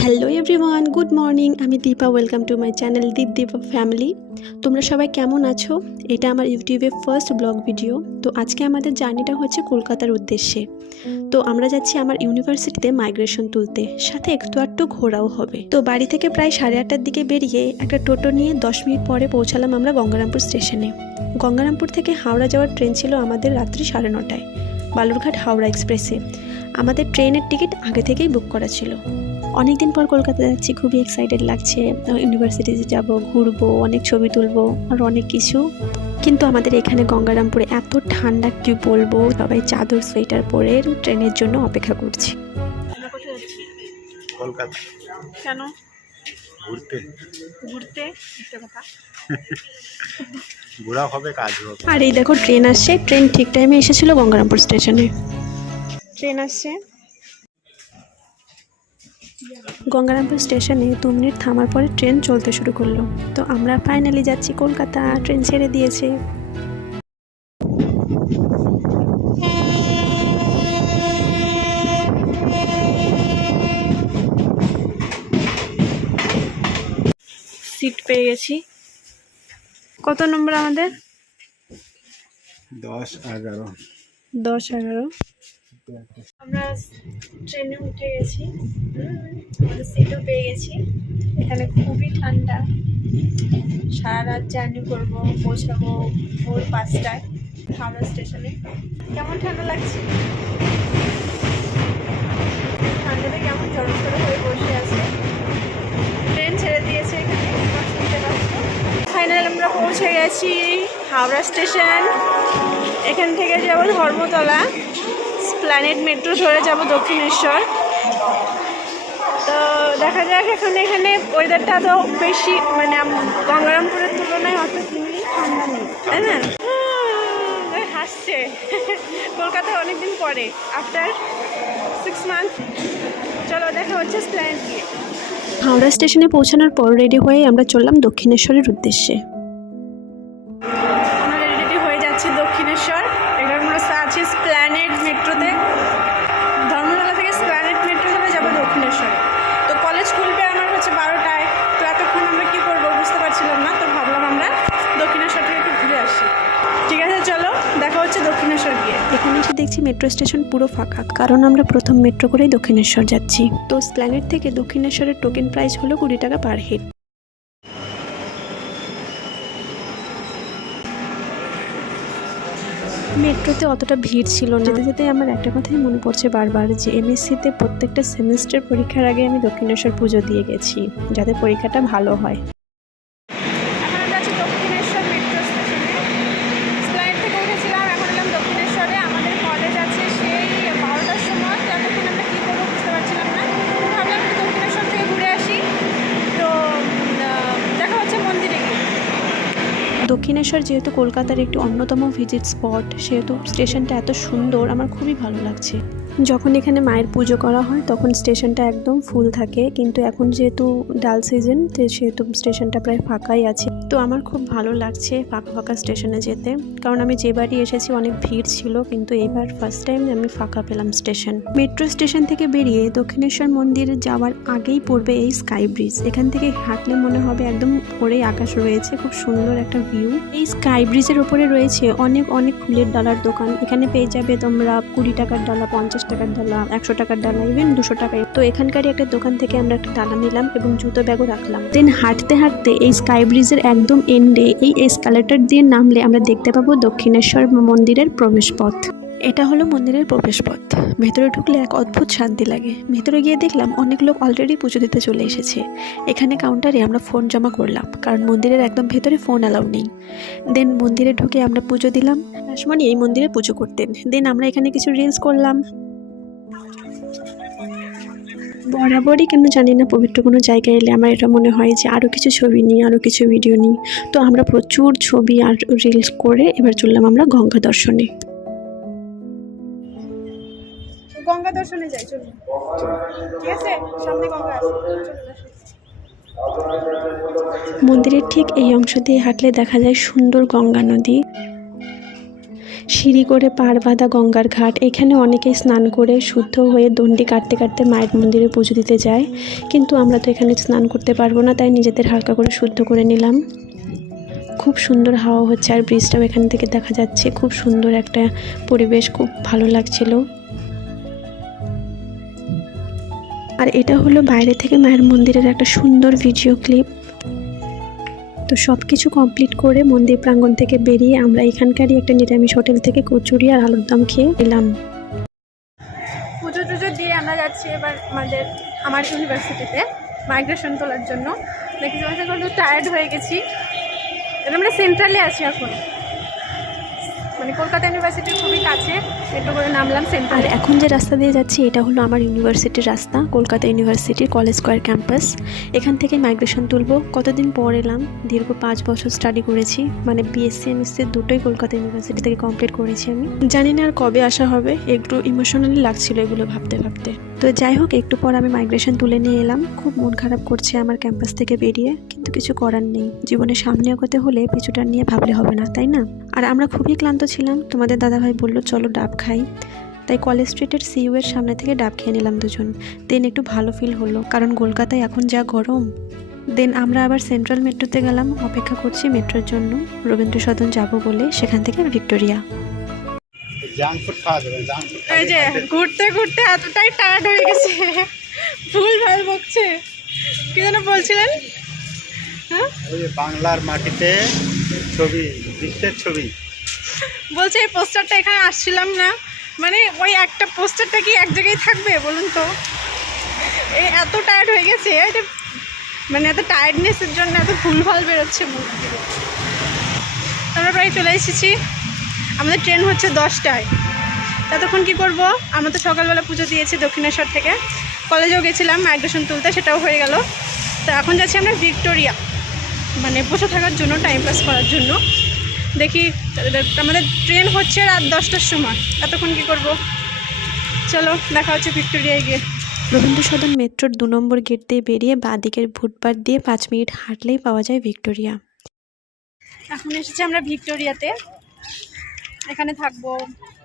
Hello everyone, good morning. আমি Deepa, welcome to my channel Deepa family. তোমরা সবাই কেমন আছো? এটা আমার ইউটিউবে ফার্স্ট ব্লগ ভিডিও। তো আজকে আমাদের জার্নিটা হচ্ছে কলকাতার উদ্দেশ্যে। তো আমরা যাচ্ছি আমার ইউনিভার্সিটিতে মাইগ্রেশন তুলতে, সাথে একটু আধটু ঘোরাও হবে। তো বাড়ি থেকে প্রায় 8:30টার দিকে বেরিয়ে একটা টোটো নিয়ে 10 মিনিট পরে পৌঁছালাম আমরা গঙ্গারামপুর স্টেশনে। গঙ্গারামপুর থেকে হাওড়া যাওয়ার ট্রেন ছিল আমাদের রাত্রি 9:30টায়, বালুরঘাট হাওড়া এক্সপ্রেসে। আমাদের ট্রেনের টিকিট আগে থেকেই বুক করা ছিল। অনেকদিন পর কলকাতা যাচ্ছি, খুবই এক্সাইটেড লাগছে। ইউনিভার্সিটিতে যাব, ঘুরবো, অনেক ছবি তুলবো আর অনেক কিছু। কিন্তু আমাদের এখানে গঙ্গারামপুরে এত ঠান্ডা, কি বলবো, সবাই চাদর সোয়েটার পরে ট্রেনের জন্য অপেক্ষা করছি। কলকাতা কেন ঘুরতে? ঘুরতে ঘোরা হবে, কাজ হবে। আর এই দেখো ট্রেন আসছে। ট্রেন ঠিক টাইমে এসেছিল গঙ্গারামপুর স্টেশনে। ট্রেন আসছে গঙ্গারামপুর স্টেশনে। 2 মিনিট থামার পরে ট্রেন চলতে শুরু করলো। তো আমরা ফাইনালি যাচ্ছি কলকাতা। ট্রেন ছেড়ে দিয়েছে। সিট পেয়ে গেছি। কত নম্বর আমাদের? 10-11। 10-11। আমরা ট্রেনে উঠে গেছি, আমাদের সিটও পেয়ে গেছি। এখানে খুবই ঠান্ডা। সারা রাত জার্নি করবো, পৌঁছাবো ভোর 5টায় হাওড়া স্টেশনে। কেমন ঠান্ডা লাগছে? ঠান্ডাতে কেমন জড়সড় হয়ে বসে আছে। ট্রেন ছেড়ে দিয়েছে এখানে, শুনতে পাচ্ছ। ফাইনাল আমরা পৌঁছে গেছি হাওড়া স্টেশন। এখান থেকে যাবো ধর্মতলা, প্ল্যানেট মেট্রো ধরে যাব দক্ষিণেশ্বর। তো দেখা যাক। এখানে ওয়েদারটা তো বেশি, মানে গঙ্গারামপুরের তুলনায় অত ঠান্ডা নেই, তাই না? হাসছে। কলকাতা অনেকদিন পরে, আফটার 6 মান্থ। চলো দেখা হচ্ছে প্ল্যানেট গিয়ে। হাওড়া স্টেশনে পৌঁছানোর পর রেডি হয়ে আমরা চললাম দক্ষিণেশ্বরের উদ্দেশ্যে। আমরা রেডি হয়ে যাচ্ছি দক্ষিণেশ্বর। এখানে আমরা আছি প্ল্যানেট মেট্রোতে। ধর্মতলা থেকে প্ল্যানেট মেট্রো ধরে যাবো দক্ষিণেশ্বরে। তো কলেজ খুলবে আমার হচ্ছে 12টায়। তো এতক্ষণ আমরা কী করবো বুঝতে পারছিলাম না। তো ভাবলাম আমরা দক্ষিণেশ্বর থেকে একটু ঘুরে আসি। ঠিক আছে, চলো দেখা হচ্ছে দক্ষিণেশ্বর গিয়ে। এখানে এসে দেখছি মেট্রো স্টেশন পুরো ফাঁকা, কারণ আমরা প্রথম মেট্রো করেই দক্ষিণেশ্বর যাচ্ছি। তো প্ল্যানেট থেকে দক্ষিণেশ্বরের টোকেন প্রাইস হলো 20 টাকা পার হেড। মেট্রোতে অতটা ভিড় ছিল না। যেতে যেতে আমার একটা কথাই মনে পড়ছে বারবার, যে এমএসসিতে প্রত্যেকটা সেমিস্টার পরীক্ষার আগে আমি দক্ষিণেশ্বর পুজো দিয়ে গেছি, যাতে পরীক্ষাটা ভালো হয়। এখন আমরা আছি দক্ষিণেশ্বর মেট্রো স্টেশনে। প্ল্যানেট থেকে উঠেছিলাম, এখন এলাম দক্ষিণেশ্বরে। আমাদের কলেজ আছে সেই 12টার সময়। তো এতক্ষণ আমরা কী করবো বুঝতে পারছিলাম না। ভাবলাম একটু দক্ষিণেশ্বর থেকে ঘুরে আসি। তো দেখা হচ্ছে মন্দিরে গিয়ে। দক্ষিণেশ্বর যেহেতু কলকাতার একটি অন্যতম ভিজিট স্পট, সেহেতু স্টেশনটা এত সুন্দর, আমার খুবই ভালো লাগছে। যখন এখানে মায়ের পুজো করা হয় তখন স্টেশনটা একদম ফুল থাকে, কিন্তু এখন যেহেতু ডাল সিজন, সেহেতু স্টেশনটা প্রায় ফাঁকাই আছে। তো আমার খুব ভালো লাগছে ফাঁকা ফাঁকা স্টেশনে যেতে, কারণ আমি যেবারই এসেছি অনেক ভিড় ছিল, কিন্তু এবার ফার্স্ট টাইম আমি ফাঁকা পেলাম স্টেশন। মেট্রো স্টেশন থেকে বেরিয়ে দক্ষিণেশ্বর মন্দিরে যাওয়ার আগেই পড়বে এই স্কাই ব্রিজ। এখান থেকে হাঁটলে মনে হবে একদম উপরেই আকাশ রয়েছে, খুব সুন্দর একটা ভিউ। এই স্কাই ব্রিজের ওপরে রয়েছে অনেক অনেক ফুলের ডালার দোকান। এখানে পেয়ে যাবে তোমরা 20 টাকার ডালা, 50 টাকার ডালা, 100 টাকার ডালা, ইভেন 200 টাকায়। তো এখানকারই একটা দোকান থেকে আমরা একটা ডালা নিলাম এবং জুতো ব্যাগও রাখলাম। দেন হাঁটতে হাঁটতে এই স্কাই ব্রিজের একদম এন্ডে এই এসকালেটর দিয়ে নামলে আমরা দেখতে পাবো দক্ষিণেশ্বর মন্দিরের প্রবেশপথ। এটা হলো মন্দিরের প্রবেশপথ। ভেতরে ঢুকলে এক অদ্ভুত শান্তি লাগে। ভেতরে গিয়ে দেখলাম অনেক লোক অলরেডি পুজো দিতে চলে এসেছে। এখানে কাউন্টারে আমরা ফোন জমা করলাম, কারণ মন্দিরের একদম ভেতরে ফোন অ্যালাউ নেই। দেন মন্দিরে ঢুকে আমরা পুজো দিলাম। রাসমণি এই মন্দিরে পুজো করতেন। দেন আমরা এখানে কিছু রিলস করলাম। বরাবরই কেন জানি না, পবিত্র কোনো জায়গায় এলে আমার এটা মনে হয় যে আরও কিছু ছবি নিই, আরও কিছু ভিডিও নিই। তো আমরা প্রচুর ছবি আর রিলস করে এবার চললাম আমরা গঙ্গা দর্শনে। গঙ্গা দর্শনে যাই, চলুন। ঠিক আছে, সামনে গঙ্গা আছে। মন্দিরের ঠিক এই অংশ দিয়ে হাঁটলে দেখা যায় সুন্দর গঙ্গা নদী। সিঁড়ি করে পার বাঁধা গঙ্গার ঘাট, এখানে অনেকেই স্নান করে শুদ্ধ হয়ে দণ্ডি কাটতে কাটতে মায়ের মন্দিরে পুজো দিতে যায়, কিন্তু আমরা তো এখানে স্নান করতে পারবো না, তাই নিজেদের হালকা করে শুদ্ধ করে নিলাম। খুব সুন্দর হাওয়া হচ্ছে আর ব্রিজটাও এখান থেকে দেখা যাচ্ছে, খুব সুন্দর একটা পরিবেশ, খুব ভালো লাগছিল। আর এটা হলো বাইরে থেকে মায়ের মন্দিরের একটা সুন্দর ভিডিও ক্লিপ। তো সব কিছু কমপ্লিট করে মন্দির প্রাঙ্গণ থেকে বেরিয়ে আমরা এখানকারই একটা নিরামিষ হোটেল থেকে কচুরি আর আলুর দম খেয়ে এলাম। পুজো টুজো দিয়ে আমরা যাচ্ছি এবার আমার ইউনিভার্সিটিতে মাইগ্রেশন তোলার জন্য। দেখি একটু টায়ার্ড হয়ে গেছি, আমরা সেন্ট্রালে আছি এখন, মানে কলকাতা ইউনিভার্সিটির খুবই কাছে, একটু করে নামলাম সেন্ট্রাল। আর এখন যে রাস্তা দিয়ে যাচ্ছি এটা হলো আমার ইউনিভার্সিটির রাস্তা, কলকাতা ইউনিভার্সিটির কলেজ স্কোয়ার ক্যাম্পাস। এখান থেকে মাইগ্রেশন তুলবো, কতদিন পর এলাম, দীর্ঘ 5 বছর স্টাডি করেছি, মানে বিএসসি এমএসসি দুটোই কলকাতা ইউনিভার্সিটি থেকে কমপ্লিট করেছি আমি। জানি না আর কবে আসা হবে, একটু ইমোশনালি লাগছিল এগুলো ভাবতে ভাবতে। তো যাই হোক, একটু পর আমি মাইগ্রেশন তুলে নিয়ে এলাম। খুব মন খারাপ করছে আমার ক্যাম্পাস থেকে বেরিয়ে, কিন্তু কিছু করার নেই, জীবনের সামনে এগোতে হলে পিছুটা নিয়ে ভাবলে হবে না, তাই না? আর আমরা খুবই ক্লান্ত ছিলাম, তোমাদের দাদাভাই বললো চলো ডাব খাই, তাই কলেজ স্ট্রিটের সিইউ এর সামনে থেকে ডাব খেয়ে নিলাম দুজন। দেন একটু ভালো ফিল হলো, কারণ কলকাতায় এখন যা গরম। দেন আমরা আবার সেন্ট্রাল মেট্রোতে গেলাম, অপেক্ষা করছি মেট্রোর জন্য, রবীন্দ্র সদন যাবো বলে, সেখান থেকে ভিক্টোরিয়া। এই যে ঘুরতে ঘুরতে এতটাই টায়ার্ড হয়ে গেছে, ভুল ভাল বকছে। কি যেন বলছিলেন? হ্যাঁ, ওই বাংলার মাটিতে ছবি, বিশ্বের ছবি বলছে এই পোস্টারটা এখানে আসছিলাম না, মানে ওই একটা পোস্টারটা কি এক জায়গায় থাকবে বলুন তো? এই এত টায়ার্ড হয়ে গেছে, মানে এত টায়ার্ডনেসের জন্য এত ভুলভাল বেরোচ্ছে মুখ থেকে। আমরা প্রায় চলে এসেছি, আমাদের ট্রেন হচ্ছে 10টায়। ততক্ষণ কি করব? আমরা তো সকালবেলা পুজো দিয়েছি দক্ষিণেশ্বর থেকে, কলেজেও গেছিলাম মাইগ্রেশন তুলতে, সেটাও হয়ে গেল। তো এখন যাচ্ছি আমরা ভিক্টোরিয়া, মানে বসে থাকার জন্য, টাইম পাস করার জন্য। দেখি আমাদের ট্রেন হচ্ছে রাত 10টার সময়, এতক্ষণ কি করব? চলো দেখা হচ্ছে ভিক্টোরিয়ায় গিয়ে। রবীন্দ্র সদন মেট্রোর 2 নম্বর গেট দিয়ে বেরিয়ে বাঁ দিকের ফুটপাথ দিয়ে 5 মিনিট হাঁটলেই পাওয়া যায় ভিক্টোরিয়া। এখন এসেছি আমরা ভিক্টোরিয়াতে, এখানে থাকবো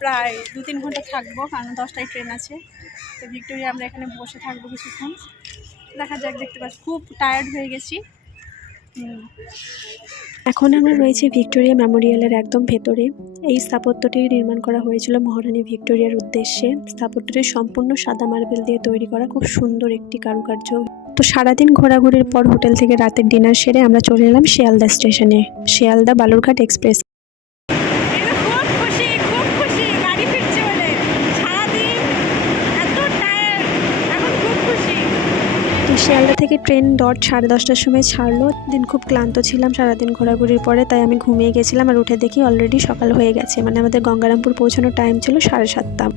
প্রায় 2-3 ঘন্টা থাকবো, কারণ 10টায় ট্রেন আছে। তো ভিক্টোরিয়া আমরা এখানে বসে থাকবো কিছুক্ষণ, দেখা যাক। দেখতে পাচ্ছি খুব টায়ার্ড হয়ে গেছি। এখন আমরা রয়েছি ভিক্টোরিয়া মেমোরিয়ালের একদম ভেতরে। এই স্থাপত্যটি নির্মাণ করা হয়েছিল মহারানী ভিক্টোরিয়ার উদ্দেশ্যে। স্থাপত্যটি সম্পূর্ণ সাদা মার্বেল দিয়ে তৈরি করা, খুব সুন্দর একটি কারুকার্য। তো সারাদিন ঘোরাঘুরির পর হোটেল থেকে রাতের ডিনার সেরে আমরা চলে এলাম শিয়ালদা স্টেশনে, শিয়ালদা বালুরঘাট এক্সপ্রেস। শিয়ালদা থেকে ট্রেন 10:30টার সময় ছাড়লো। দিন খুব ক্লান্ত ছিলাম সারাদিন ঘোরাঘুরির পরে, তাই আমি ঘুমিয়ে গেছিলাম। আর উঠে দেখি অলরেডি সকাল হয়ে গেছে, মানে আমাদের গঙ্গারামপুর পৌঁছানোর টাইম ছিল 7:30।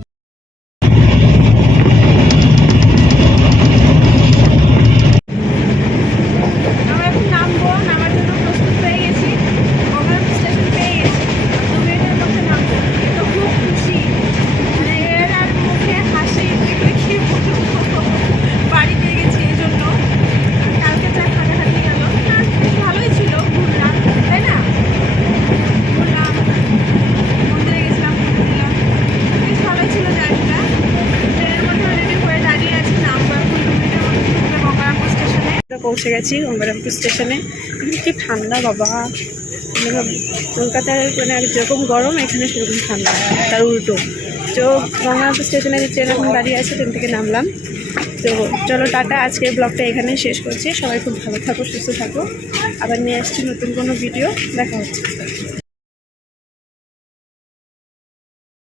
আমরা এখন নামবো, নামার জন্য প্রস্তুত হয়ে গেছি। গঙ্গারামপুর স্টেশন পেয়ে গেছি, 2 মিনিটের মধ্যে নামবো। তো খুব খুশি, মানে এর আর মুখে হাসি, এগুলো কি বলবো, বাড়ি পেয়ে গেছি। এই জন্য কালকে যা হাঁটাহাঁটি গেল, বেশ ভালোই ছিল, ঘুরলাম, তাই না? ঘুরলাম, মন্দিরে গেছিলাম, পুজো দিলাম, বেশ ভালোই ছিল জার্নিটা। ট্রেনের মধ্যে রেডি হয়ে দাঁড়িয়ে আছি, নামবো এখন 2 মিনিটের মধ্যে গঙ্গারামপুর স্টেশনে। পৌঁছে গেছি গঙ্গারামপুর স্টেশনে। কি ঠান্ডা বাবা, কলকাতায় মানে যেরকম গরম এখানে সেরকম ঠান্ডা, তার উল্টো। তো গঙ্গারামপুর স্টেশনে ট্রেন এখন দাঁড়িয়ে আছে, ট্রেন থেকে নামলাম। তো চলো টাটা, আজকের ব্লগটা এখানেই শেষ করছি। সবাই খুব ভালো থাকো, সুস্থ থাকো, আবার নিয়ে আসছি নতুন কোনো ভিডিও, দেখা হচ্ছে।